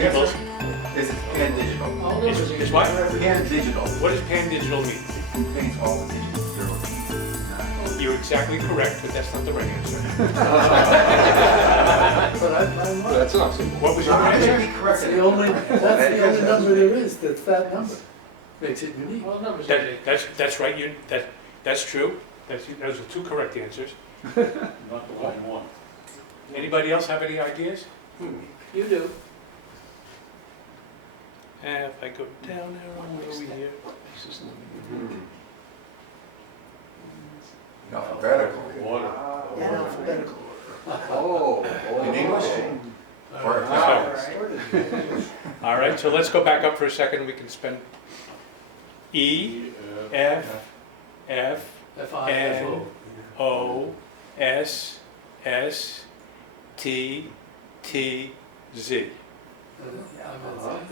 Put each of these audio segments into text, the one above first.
The answer is pan-digital. Is what? Pan-digital. What does pan-digital mean? Contains all the digits zeros. You're exactly correct, but that's not the right answer. That's not simple. What was your I answer? should be correct. That's the only number there is, that's that number. Makes it unique. That's right. That's true. Those are two correct answers. Not the line one. Anybody else have any ideas? You do. If I go down there, where are we here? Alphabetical. Water. In alphabetical. Oh. In English? Or All right, so let's go back up for a second. We can spend E, F, F, F-I-F-O. O, S, S, T, T, Z.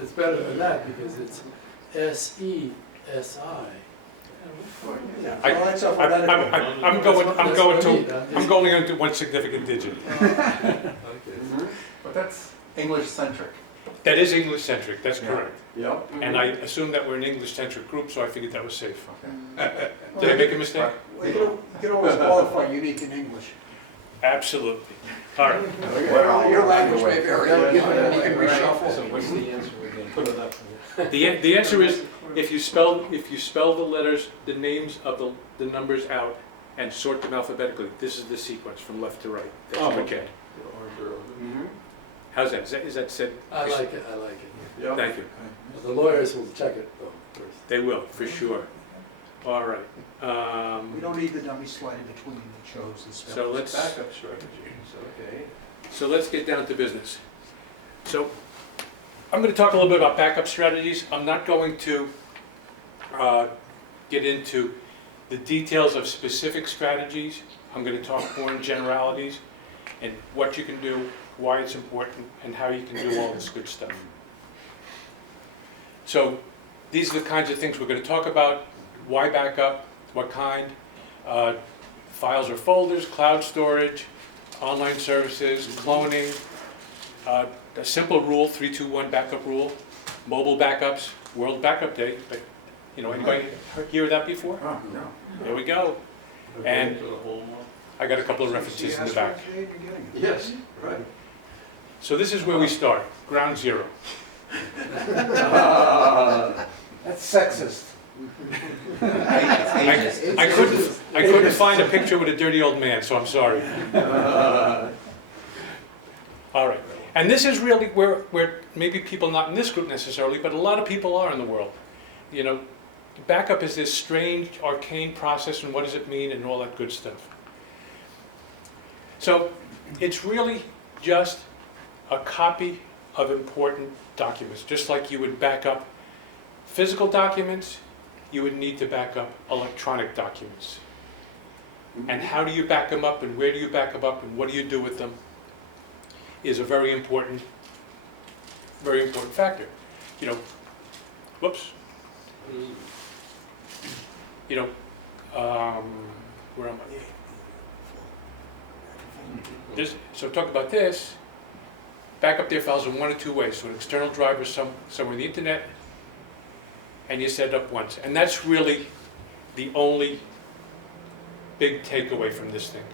It's better than that because it's S-E-S-I. I'm going into one significant digit. But that's English-centric. That is English-centric, that's correct. Yep. And I assumed that we're an English-centric group, so I figured that was safe. Okay. Did I make a mistake? You can always qualify unique in English. Absolutely. All right. Your language may vary, you can reshuffle. So what's the answer again? Put it up. The answer is if you spell the letters, the names of the numbers out, and sort them alphabetically. This is the sequence from left to right. That's what you get. How's that? Is that said? I like it. Yep. Thank you. The lawyers will check it though first. They will, for sure. All right. We don't need the dummy slide in between that shows the spelling. So let's Backup strategies, okay. So let's get down to business. So I'm going to talk a little bit about backup strategies. I'm not going to get into the details of specific strategies. I'm going to talk more in generalities and what you can do, why it's important, and how you can do all this good stuff. So these are the kinds of things we're going to talk about. Why backup, what kind, files or folders, cloud storage, online services, cloning, a simple rule, 3-2-1 backup rule, mobile backups, World Backup Day. But, anybody hear that before? Oh, no. There we go. And To the whole month. I got a couple of references in the back. Yes, right. So this is where we start, ground zero. That's sexist. I couldn't find a picture with a dirty old man, so I'm sorry. All right, and this is really where maybe people not in this group necessarily, but a lot of people are in the world. Backup is this strange, arcane process, and what does it mean, and all that good stuff. So it's really just a copy of important documents, just like you would back up physical documents. You would need to back up electronic documents. And how do you back them up, and where do you back them up, and what do you do with them is a very important factor. Whoops. Where am I? So talk about this. Back up their files in one or two ways. So an external drive or somewhere in the internet, and you set it up once. And that's really the only big takeaway from this thing,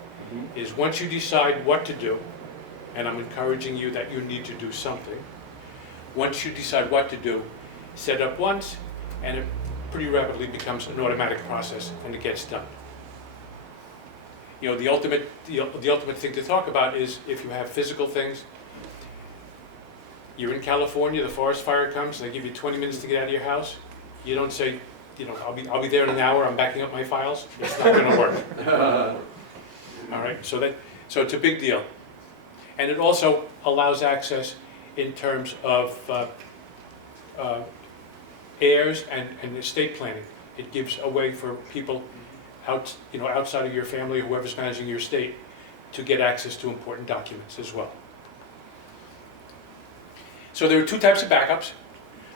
is once you decide what to do, and I'm encouraging you that you need to do something, once you decide what to do, set it up once, and it pretty rapidly becomes an automatic process, and it gets done. The ultimate thing to talk about is if you have physical things. You're in California, the forest fire comes, and they give you 20 minutes to get out of your house. You don't say, I'll be there in an hour, I'm backing up my files. It's not going to work. All right, so it's a big deal. And it also allows access in terms of heirs and estate planning. It gives a way for people outside of your family, or whoever's managing your estate, to get access to important documents as well. So there are two types of backups.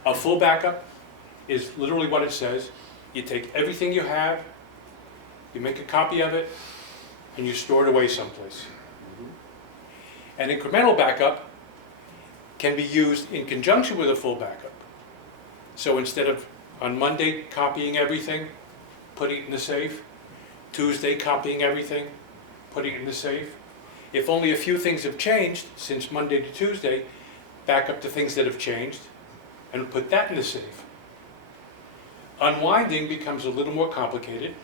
A full backup is literally what it says. You take everything you have, you make a copy of it, and you store it away someplace. An incremental backup can be used in conjunction with a full backup. So instead of on Monday copying everything, putting it in the safe, Tuesday copying everything, putting it in the safe, if only a few things have changed since Monday to Tuesday, back up the things that have changed and put that in the safe. Unwinding becomes a little more complicated.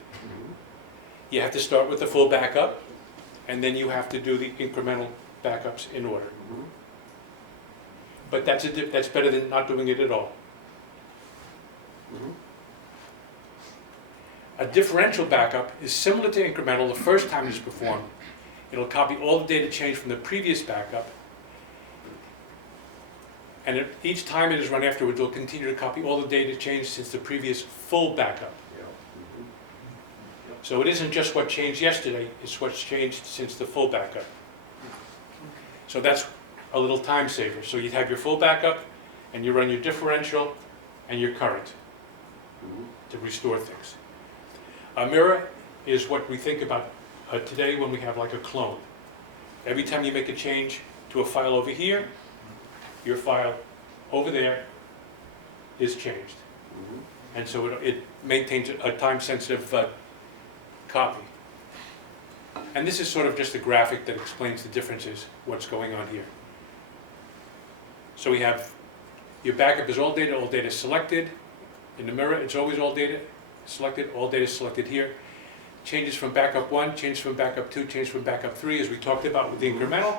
You have to start with the full backup, and then you have to do the incremental backups in order. But that's better than not doing it at all. A differential backup is similar to incremental the first time it's performed. It'll copy all the data changed from the previous backup, and each time it is run afterwards, it'll continue to copy all the data changed since the previous full backup. So it isn't just what changed yesterday, it's what's changed since the full backup. So that's a little time saver. So you'd have your full backup, and you run your differential and your current to restore things. A mirror is what we think about today when we have like a clone. Every time you make a change to a file over here, your file over there is changed. And so it maintains a time-sensitive copy. And this is sort of just a graphic that explains the differences, what's going on here. So we have your backup is all data selected. In the mirror, it's always all data selected here. Changes from backup 1, changes from backup 2, changes from backup 3, as we talked about with the incremental.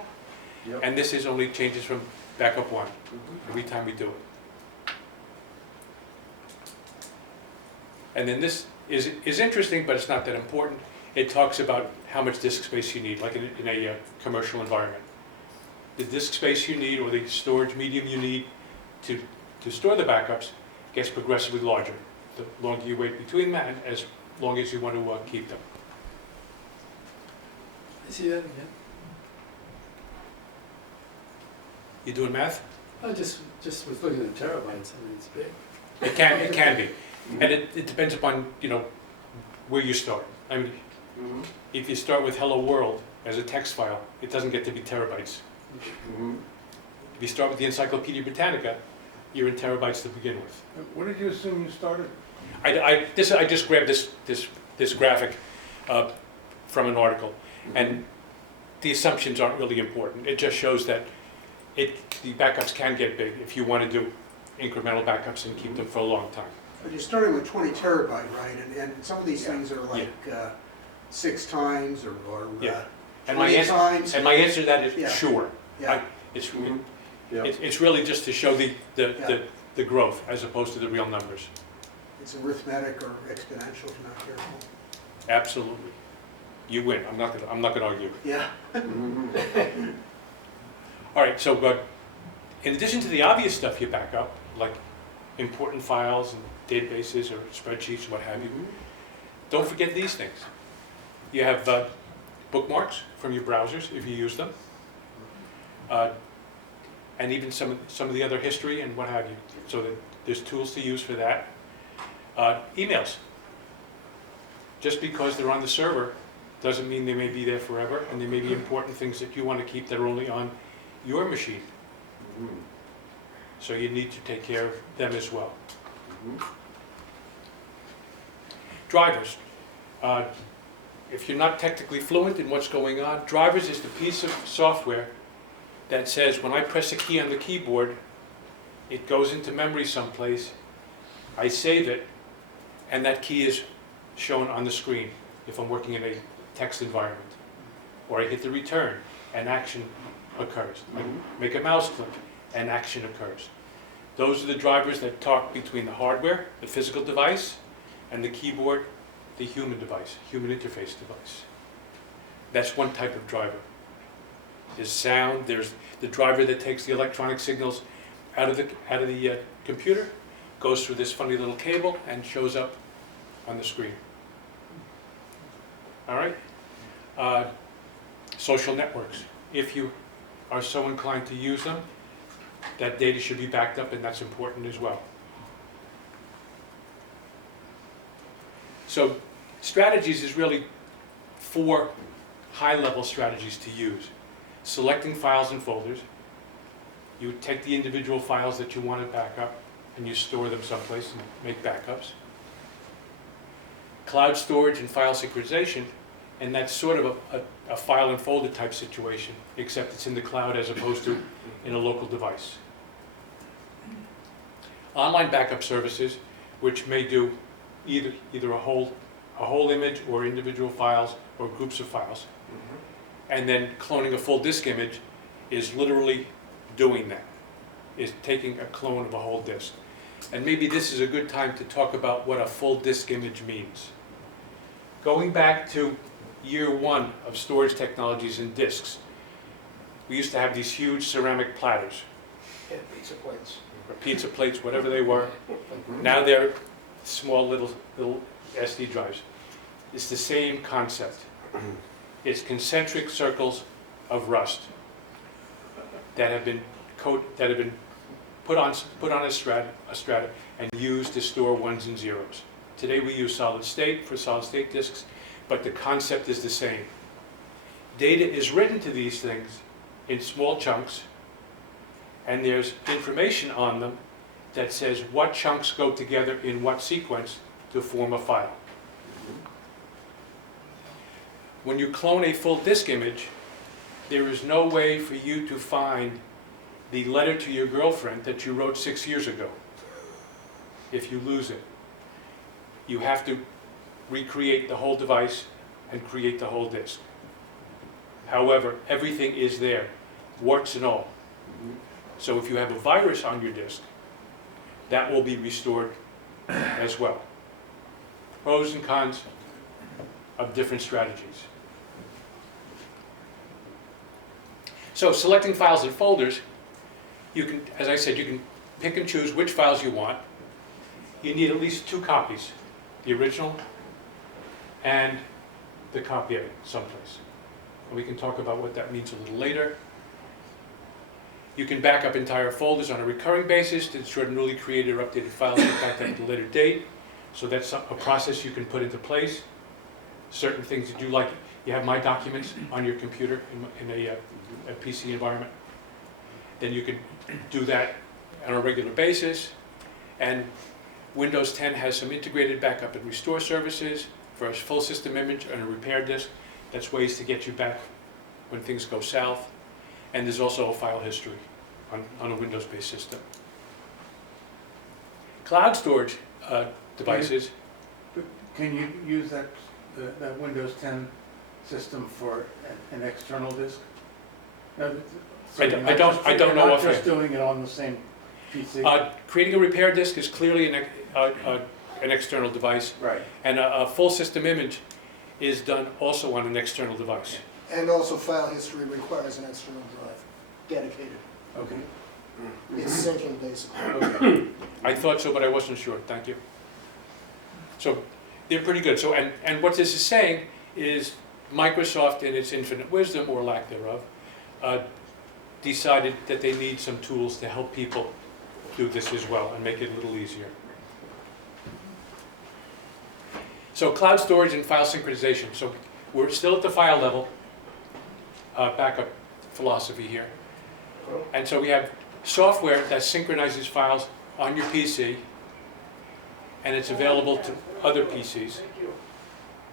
And this is only changes from backup 1 every time we do it. And then this is interesting, but it's not that important. It talks about how much disk space you need, like in a commercial environment. The disk space you need, or the storage medium you need to store the backups, gets progressively larger. The longer you wait between them, and as long as you want to keep them. I see that again. You doing math? I just was looking at terabytes, I mean, it's big. It can be, and it depends upon where you start. I mean, if you start with "Hello World" as a text file, it doesn't get to be terabytes. If you start with the Encyclopedia Britannica, you're in terabytes to begin with. What did you assume you started? I just grabbed this graphic from an article, and the assumptions aren't really important. It just shows that the backups can get big if you want to do incremental backups and keep them for a long time. But you're starting with 20 terabyte, right? And some of these things are like 6 times or And 20 times. And my answer to that is Yeah. sure. Yeah. It's really just to show the growth as opposed to the real numbers. It's arithmetic or exponential if you're not careful. Absolutely. You win. I'm not gonna argue. Yeah. All right, so in addition to the obvious stuff you back up, like important files and databases or spreadsheets, what have you, don't forget these things. You have bookmarks from your browsers if you use them, and even some of the other history and what have you. So that there's tools to use for that. Emails. Just because they're on the server doesn't mean they may be there forever, and they may be important things that you want to keep that are only on your machine. So you need to take care of them as well. Drivers. If you're not technically fluent in what's going on, drivers is the piece of software that says when I press a key on the keyboard, it goes into memory someplace, I save it, and that key is shown on the screen if I'm working in a text environment. Or I hit the return, and action occurs. I make a mouse click, and action occurs. Those are the drivers that talk between the hardware, the physical device, and the keyboard, the human device, human interface device. That's one type of driver. There's sound, there's the driver that takes the electronic signals out of the computer, goes through this funny little cable, and shows up on the screen. All right? Social networks. If you are so inclined to use them, that data should be backed up, and that's important as well. So strategies is really 4 high-level strategies to use. Selecting files and folders, You take the individual files that you want to back up and you store them someplace and make backups. Cloud storage and file synchronization, and that's sort of a file and folder type situation, except it's in the cloud as opposed to in a local device. Online backup services, which may do either a whole image or individual files or groups of files. And then cloning a full disk image is literally doing that, is taking a clone of a whole disk. And maybe this is a good time to talk about what a full disk image means. Going back to year one of storage technologies and disks, we used to have these huge ceramic platters, Yeah, pizza plates. or pizza plates, whatever they were. Now they're small little SD drives. It's the same concept. It's concentric circles of rust that have been put on a strata and used to store ones and zeros. Today we use solid state for solid state disks, but the concept is the same. Data is written to these things in small chunks, and there's information on them that says what chunks go together in what sequence to form a file. When you clone a full disk image, there is no way for you to find the letter to your girlfriend that you wrote 6 years ago if you lose it. You have to recreate the whole device and create the whole disk. However, everything is there, warts and all. So if you have a virus on your disk, that will be restored as well. Pros and cons of different strategies. So selecting files and folders, you can, as I said, you can pick and choose which files you want. You need at least 2 copies, the original and the copy of it someplace. And we can talk about what that means a little later. You can back up entire folders on a recurring basis to ensure newly created or updated files get backed up at a later date. So that's a process you can put into place. Certain things that you like, you have My Documents on your computer in a PC environment. Then you can do that on a regular basis. And Windows 10 has some integrated backup and restore services for a full system image and a repair disk. That's ways to get you back when things go south. And there's also a file history on a Windows-based system. Cloud storage devices. Can you use that Windows 10 system for an external disk? No, so I you're don't know not offhand. just doing it on the same PC? Creating a repair disk is clearly an external device, Right. and a full system image is done also on an external device. And also file history requires an external drive, dedicated. Okay. It's syncing basically. Okay. I thought so, but I wasn't sure. Thank you. So they're pretty good. So and what this is saying is Microsoft, in its infinite wisdom or lack thereof, decided that they need some tools to help people do this as well and make it a little easier. So cloud storage and file synchronization. So we're still at the file level backup philosophy here. And so we have software that synchronizes files on your PC, and it's available to other PCs.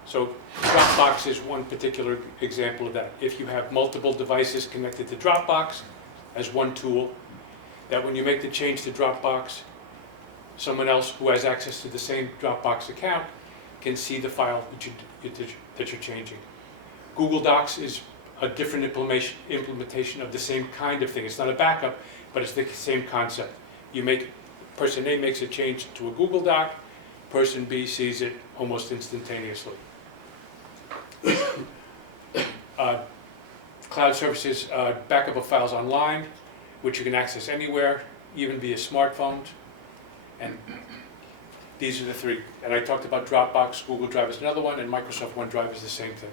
So Dropbox is one particular example of that. If you have multiple devices connected to Dropbox as one tool, that when you make the change to Dropbox, someone else who has access to the same Dropbox account can see the file that you're changing. Google Docs is a different implementation of the same kind of thing. It's not a backup, but it's the same concept. Person A makes a change to a Google Doc, person B sees it almost instantaneously. Cloud services, backup of files online, which you can access anywhere, even via smartphones. And these are the 3. And I talked about Dropbox, Google Drive is another one, and Microsoft OneDrive is the same thing.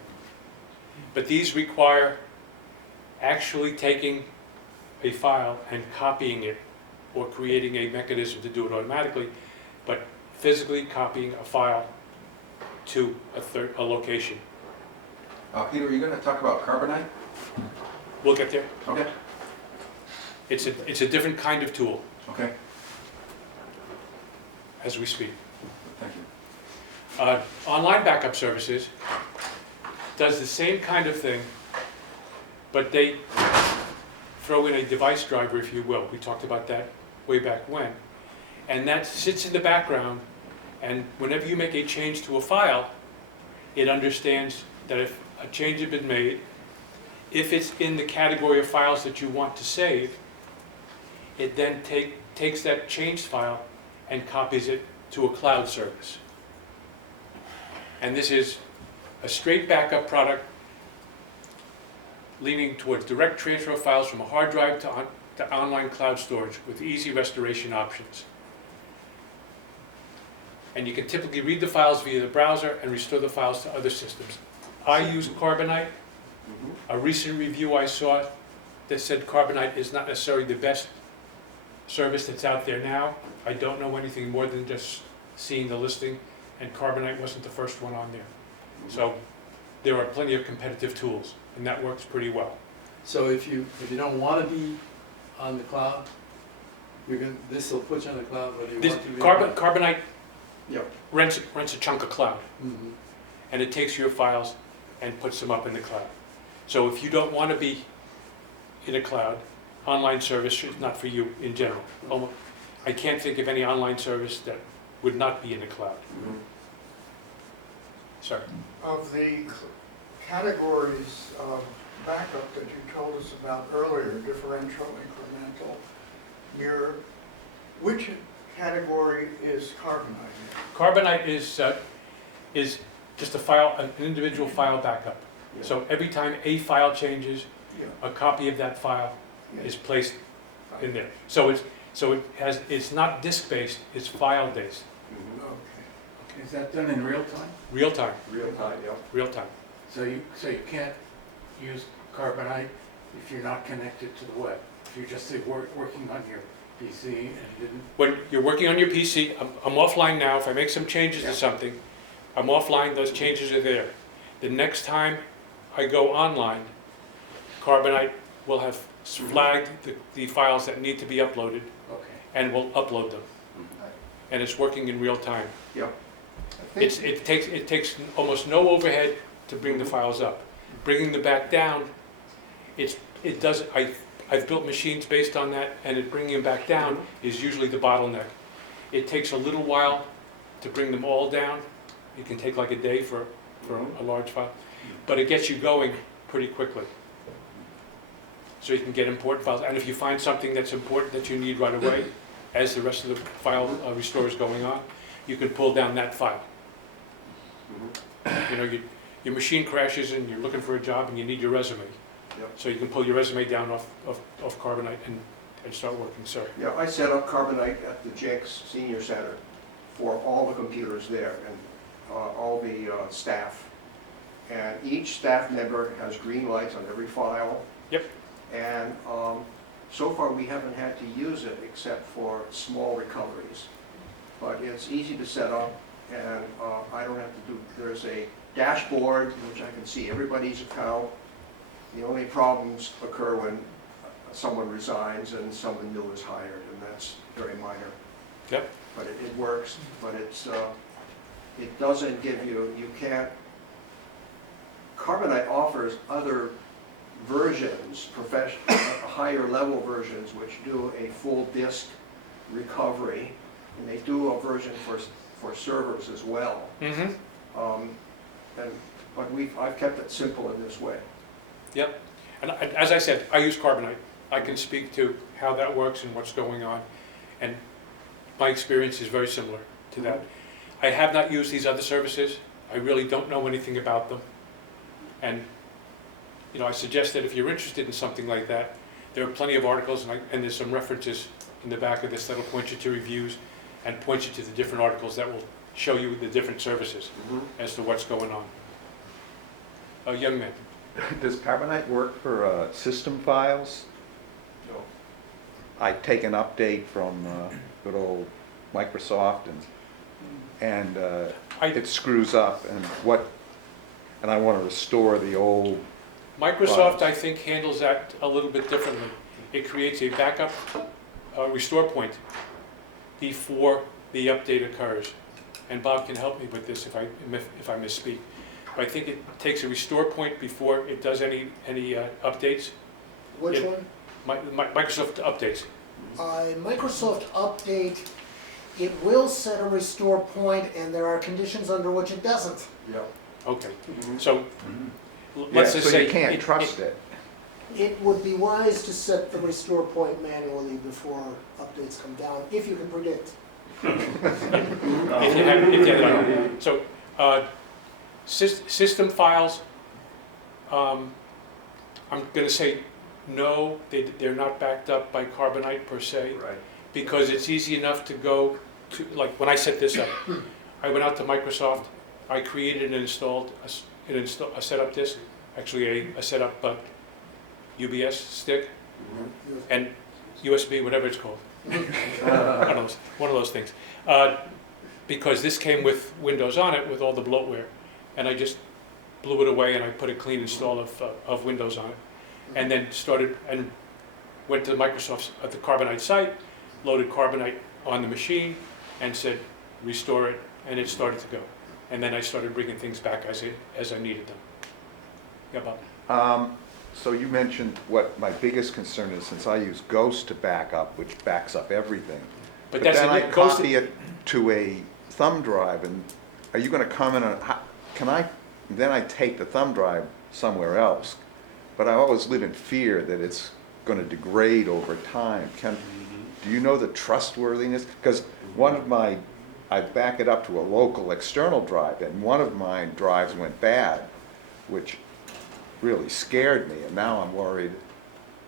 But these require actually taking a file and copying it, or creating a mechanism to do it automatically, but physically copying a file to a location. Peter, are you going to talk about Carbonite? We'll get there. Okay. It's a different kind of tool Okay, as we speak. thank you. Online backup services does the same kind of thing, but they throw in a device driver, if you will. We talked about that way back when. And that sits in the background, and whenever you make a change to a file, it understands that if a change has been made, if it's in the category of files that you want to save, it then takes that changed file and copies it to a cloud service. And this is a straight backup product leaning towards direct transfer of files from a hard drive to online cloud storage with easy restoration options. And you can typically read the files via the browser and restore the files to other systems. I use Carbonite. A recent review I saw that said Carbonite is not necessarily the best service that's out there now. I don't know anything more than just seeing the listing, and Carbonite wasn't the first one on there. So there are plenty of competitive tools, and that works pretty well. So if you don't want to be on the cloud, this will put you on the cloud whether you This want to be. Carbonite Yep. rents a chunk of cloud, Mhm. and it takes your files and puts them up in the cloud. So if you don't want to be in a cloud, online service is not for you in general. I can't think of any online service that would not be in the cloud. Sir? Of the categories of backup that you told us about earlier, differential, incremental, which category is Carbonite in? Carbonite is just a file, an individual file backup. Yeah. So every time a file changes, Yeah. a copy of that file Yeah. is placed in there. So it's not disk-based, it's file-based, Okay. Is that done in real time? real time, Real time, yep. real time. So you can't use Carbonite if you're not connected to the web? If you're just say, working on your PC and didn't? When you're working on your PC, I'm offline now, if I make some changes Yeah. to something, I'm offline, those changes are there. The next time I go online, Carbonite will have flagged the files that need to be uploaded Okay. and will upload them. And it's working in real time. Yep. It takes almost no overhead to bring the files up. Bringing them back down, I've built machines based on that, and bringing them back down is usually the bottleneck. It takes a little while to bring them all down. It can take like a day for a large file, but it gets you going pretty quickly. So you can get important files, and if you find something that's important that you need right away, as the rest of the file restore is going on, you can pull down that file. You know, your machine crashes and you're looking for a job and you need your resume. Yep. So you can pull your resume down off Carbonite and start working, sir. Yeah, I set up Carbonite at the Jenks Senior Center for all the computers there and all the staff. And each staff member has green lights on every file. Yep. And so far, we haven't had to use it except for small recoveries. But it's easy to set up, and I don't have to do, there's a dashboard in which I can see everybody's account. The only problems occur when someone resigns and someone new is hired, and that's very minor. Yep. But it works, but it doesn't give you, you can't, Carbonite offers other versions, higher level versions, which do a full disk recovery, and they do a version for servers as well. Mm-hmm. But I've kept it simple in this way. Yep. And as I said, I use Carbonite. I can speak to how that works and what's going on, and my experience is very similar to that. I have not used these other services. I really don't know anything about them. And you know, I suggest that if you're interested in something like that, there are plenty of articles, and there's some references in the back of this that'll point you to reviews and point you to the different articles that will show you the different services as to what's going on. A young man. Does Carbonite work for system files? No. I take an update from good old Microsoft and it screws up and I want to restore the old Microsoft, I think, handles that a little bit differently. it creates a backup, restore point before the update occurs. And Bob can help me with this if I misspeak. But I think it takes a restore point before it does any updates. Which Yeah. one? Microsoft updates. Microsoft Update, it will set a restore point, and there are conditions under which it doesn't. Yep. Okay, Mhm. so Yeah, let's just so say. you can't trust it. It would be wise to set the restore point manually before updates come down, if you can predict. If you have, so, system files, I'm gonna say, no, they're not backed up by Carbonite per se, Right. because it's easy enough to go to, like, when I set this up, I went out to Microsoft, I created and installed a setup disk, actually a setup UBS stick, Mhm. and USB, whatever it's called. One of those things. Because this came with Windows on it, with all the bloatware, and I just blew it away and I put a clean install of Windows on it, and then started and went to Microsoft's the Carbonite site, loaded Carbonite on the machine, and said restore it, and it started to go. And then I started bringing things back as I needed them. Yeah, Bob. So you mentioned what my biggest concern is, since I use Ghost to back up, which backs up everything. But that's then I Ghost- copy it to a thumb drive, and are you gonna comment on, then I take the thumb drive somewhere else, but I always live in fear that it's gonna degrade over time. Do you know the trustworthiness? Because I back it up to a local external drive, and one of my drives went bad, which really scared me, and now I'm worried,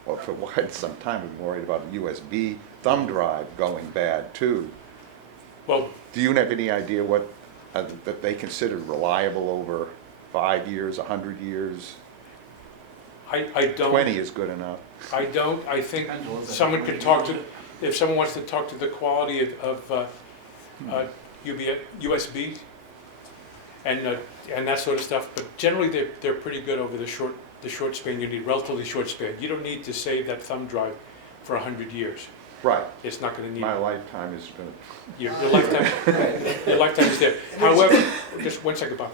well, for quite some time, I'm worried about a USB thumb drive going bad too. Well, Do you have any idea what, that they considered reliable over 5 years, 100 years? I don't. 20 is good enough. I don't, I think someone could talk to, if someone wants to talk to the quality of USB and that sort of stuff, but generally they're pretty good over the short span you need, relatively short span. You don't need to save that thumb drive for 100 years. Right. It's not gonna need, My lifetime is gonna, your lifetime is there. However, just one second, Bob.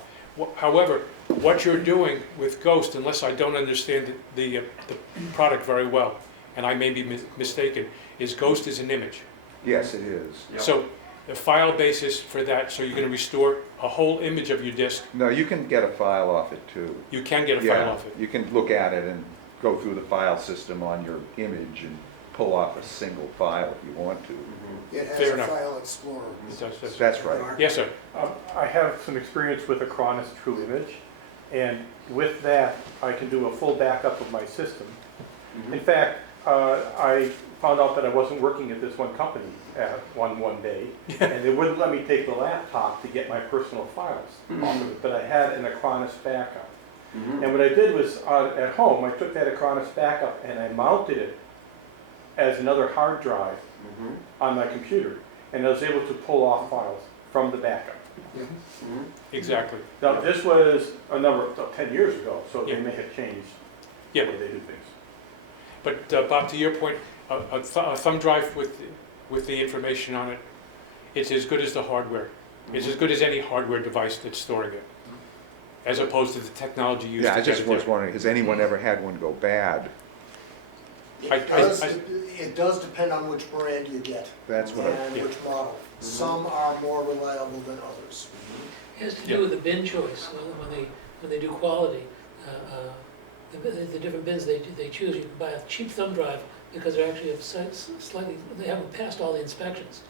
However, what you're doing with Ghost, unless I don't understand the product very well, and I may be mistaken, is Ghost is an image. yes, it is. Yep. So the file basis for that, so you're going to restore a whole image of your disk. No, you can get a file off it too. You can get a file off it. You can look at it and go through the file system on your image and pull off a single file if you want to. Mhm. It has Fair a enough. file explorer. That's right. Yes, sir. I have some experience with Acronis True Image, and with that, I can do a full backup of my system. In fact, I found out that I wasn't working at this one company at one day, and they wouldn't let me take the laptop to get my personal files off of it, but I had an Acronis backup. Mhm. And what I did was, at home, I took that Acronis backup and I mounted it as another hard drive Mhm. on my computer, and I was able to pull off files from the backup. Mhm. Exactly. Now, this was a number of 10 years ago, so they Yeah. may have changed Yeah. the way they do things. But Bob, to your point, a thumb drive with the information on it, it's as good as the hardware. It's as good as any hardware device that's storing it, as opposed to the technology used Yeah, to I get just it was there. wondering, has anyone ever had one go bad? It does depend on which brand you get That's what I, and Yeah. which model. Some are more reliable than others. It has to Yeah. do with the bin choice, when they do quality, the different bins they choose. You can buy a cheap thumb drive because they're actually slightly, they haven't passed all the inspections,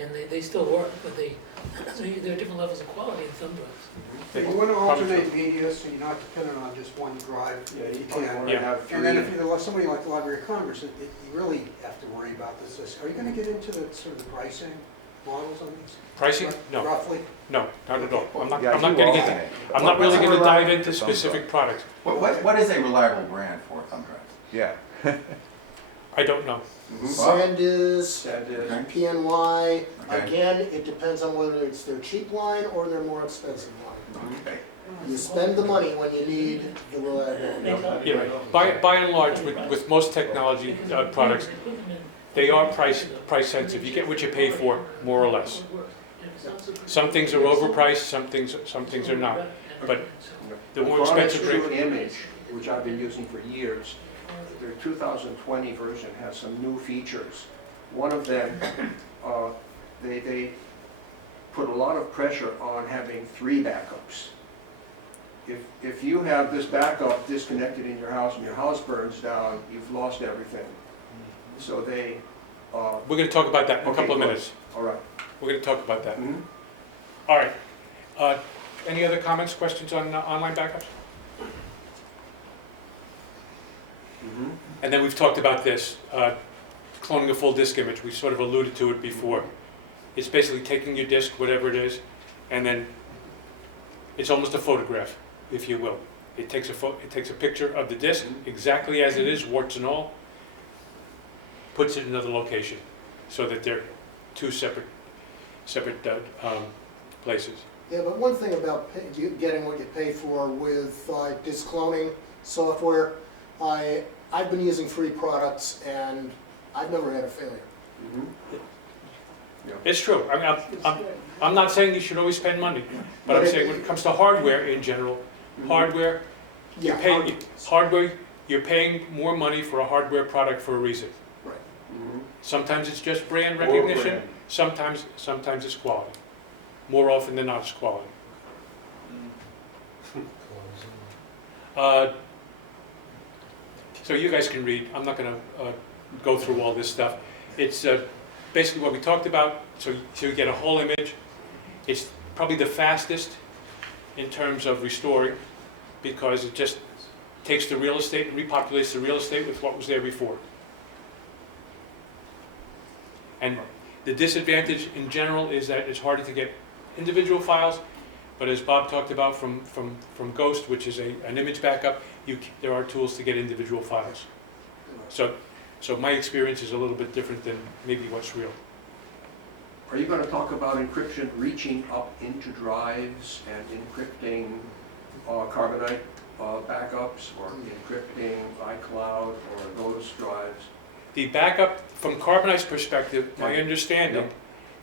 and they still work, but so there are different levels of quality in thumb drives. You want to alternate media, so you're not dependent on just one drive. Yeah, you You probably can. want Yeah. to have And then if three. you're somebody like the Library of Congress, you really have to worry about this. Are you going to get into the sort of the pricing models on these? Pricing? No, Roughly? no, not at all. I'm not yeah, I do getting into, alternate. I'm not really What's gonna a dive reliable into thumb drive? specific products. What is a reliable brand for thumb drives? Yeah. I don't know. Mhm. SanDisk, That is, Okay. PNY, Okay. again, it depends on whether it's their cheap line or their more expensive line. Okay. You spend the money when you need the reliability. Yeah, by and large, with most technology products, they are price sensitive. You get what you pay for, more or less. Some things are overpriced, some things are not. But the more expensive True Image, which I've been using for years, their 2020 version has some new features. One of them, they put a lot of pressure on having 3 backups. If you have this backup disconnected in your house and your house burns down, you've lost everything. So they... we're going to talk about that in a couple of minutes. All right. We're going to talk about that. Mhm. All right. Any other comments, questions on online backups? Mhm. And then we've talked about this, cloning a full disk image. We sort of alluded to it before. It's basically taking your disk, whatever it is, and then it's almost a photograph, if you will. It takes a picture of the disk exactly as it is, warts and all, puts it in another location, so that they're 2 separate places. Yeah, but one thing about getting what you pay for with disk cloning software, I've been using free products and I've never had a failure. Mhm. It's true. I mean, I'm not saying you should always spend money, but I'm saying when it comes to hardware in general, hardware, Yeah, you're paying more money for a hardware product for a reason. Mhm. Sometimes it's just brand Or recognition, brand. sometimes it's quality. More often than not, it's quality. So you guys can read. I'm not going to go through all this stuff. It's basically what we talked about. So you get a whole image. It's probably the fastest in terms of restoring because it just takes the real estate and repopulates the real estate with what was there before. And the disadvantage in general is that it's harder to get individual files, but as Bob talked about from Ghost, which is an image backup, there are tools to get individual files. So my experience is a little bit different than maybe what's real. Are you going to talk about encryption reaching up into drives and encrypting Carbonite backups or encrypting iCloud or those drives? The backup, from Carbonite's perspective, my understanding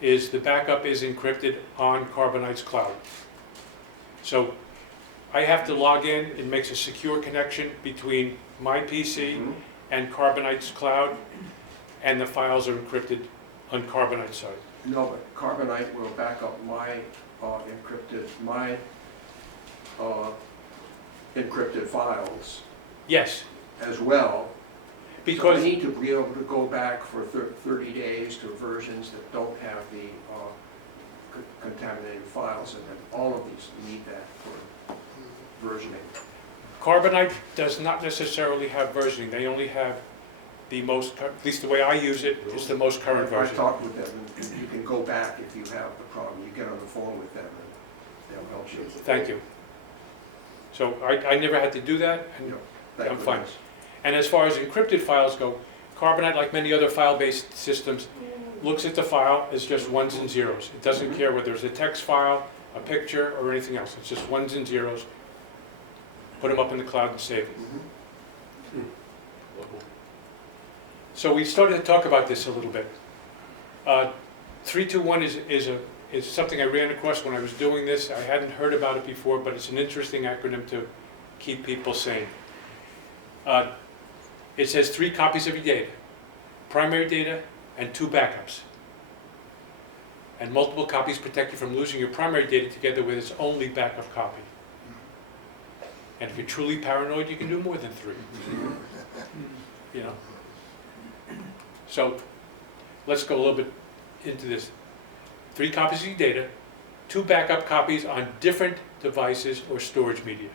is the backup is encrypted on Carbonite's cloud. So I have to log in, it makes a secure connection between my PC and Carbonite's cloud, and the files are encrypted on Carbonite's side. No, but Carbonite will back up my encrypted files Yes, as well. So I because need to be able to go back for 30 days to versions that don't have the contaminated files, and then all of these need that for versioning. Carbonite does not necessarily have versioning. They only have the most, at least the way I use it, is the most current I version. talked with them, and you can go back if you have the problem. You get on the phone with them, and they'll help you. Thank you. So I never had to do that, and No, thank I'm fine. goodness. And as far as encrypted files go, Carbonite, like many other file-based systems, looks at the file as just ones and zeros. It doesn't care whether it's a text file, a picture, or anything else. It's just ones and zeros. Put them up in the cloud and save it. So we started to talk about this a little bit. 321 is something I ran across when I was doing this. I hadn't heard about it before, but it's an interesting acronym to keep people sane. It says 3 copies of your data, primary data and 2 backups. And multiple copies protect you from losing your primary data together with its only backup copy. And if you're truly paranoid, you can do more than 3. You know. So let's go a little bit into this. 3 copies of your data, 2 backup copies on different devices or storage media.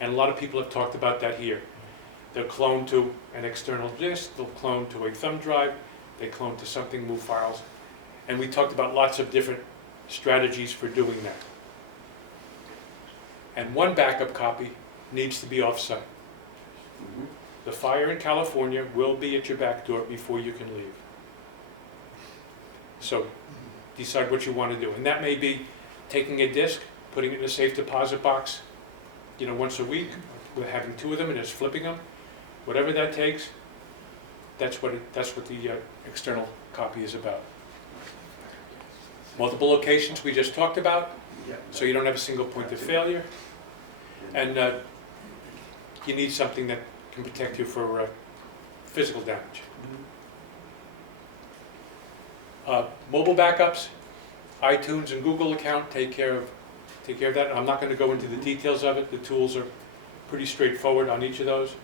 And a lot of people have talked about that here. They'll clone to an external disk, they'll clone to a thumb drive, they clone to something, move files. And we talked about lots of different strategies for doing that. And 1 backup copy needs to be off-site. The fire in California will be at your back door before you can leave. So decide what you want to do. And that may be taking a disk, putting it in a safe deposit box, once a week, we're having 2 of them and just flipping them, whatever that takes, that's what the external copy is about. Multiple locations we just talked about, Yeah. so you don't have a single point of failure. And you need something that can protect you for physical damage. Mobile backups, iTunes and Google account take care of that. I'm not going to go into the details of it. The tools are pretty straightforward on each of those.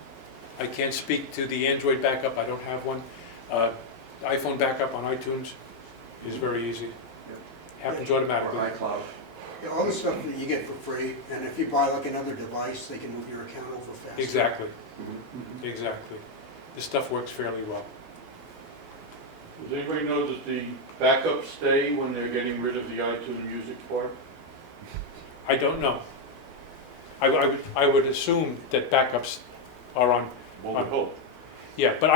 I can't speak to the Android backup. I don't have one. iPhone backup on iTunes is very easy. Happens Or automatically. iCloud. Yeah, all the stuff that you get for free, and if you buy like another device, they can move your account over faster. Exactly. Mhm. Exactly. This stuff works fairly well. Does anybody know that the backups stay when they're getting rid of the iTunes music part? I don't know. I would assume that backups are on. Well, we hope. Yeah, but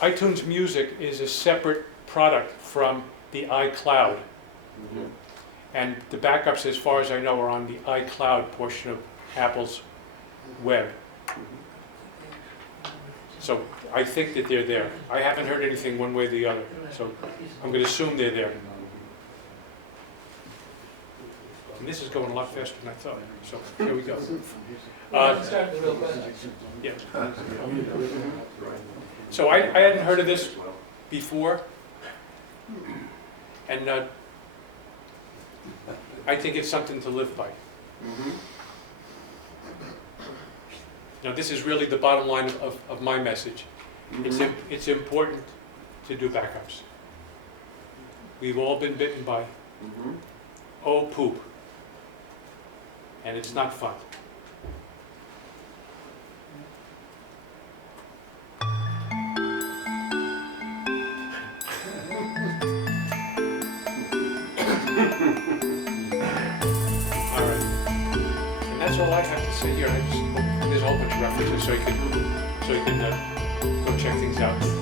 iTunes Music is a separate product from the iCloud. And the backups, as far as I know, are on the iCloud portion of Apple's web. So I think that they're there. I haven't heard anything one way or the other, so I'm going to assume they're there. And this is going a lot faster than I thought, so here we go. Start with the real question. Yeah. So I hadn't heard of this before, and I think it's something to live by. Now, this is really the bottom line of my message. It's important to do backups. We've all been bitten by poop, and it's not fun. That's all I have to say here. There's a whole bunch of references so you can go check things out.